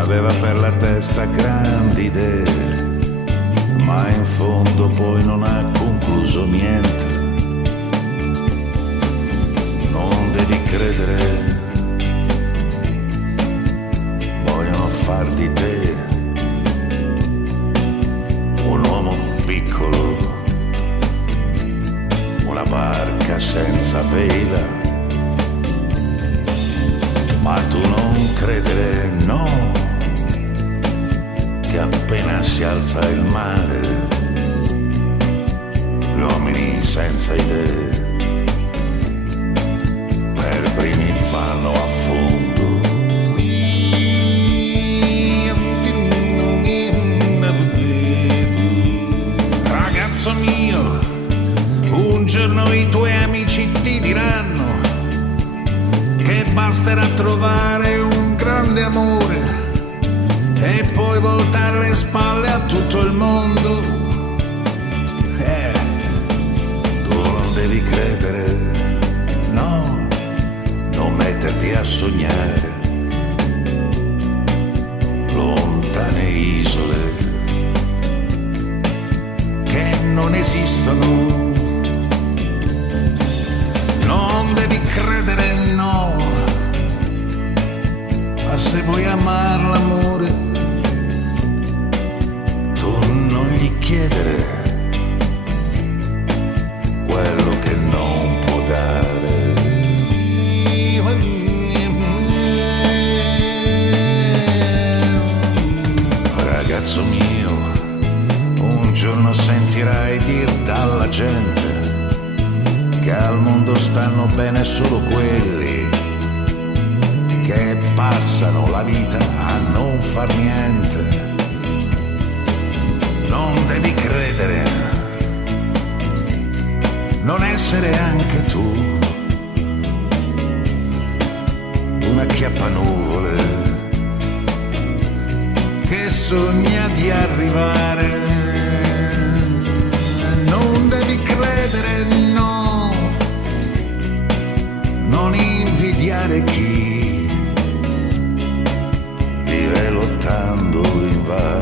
aveva per la testa grandi idee, ma in fondo poi non ha concluso niente. Non devi credere, vogliono far di te un uomo piccolo, una barca senza vela. Ma tu non credere, no, che appena si alza il mare, gli uomini senza idee per primi vanno a fondo. Ragazzo mio, un giorno i tuoi amici ti diranno che basterà trovare un grande amore e poi voltare le spalle a tutto il mondo. Tu non devi credere, no, non metterti a sognare lontane isole che non esistono. Non devi credere, no, ma se vuoi amare l'amore, tu non gli chiedere quello che non può dare. Ragazzo mio, un giorno sentirai dir dalla gente che al mondo stanno bene solo quelli che passano la vita a non far niente. Non devi credere, non essere anche tu una chiappanuvole che sogna di arrivare. Non devi credere, no, non invidiare chi vive lottando in varia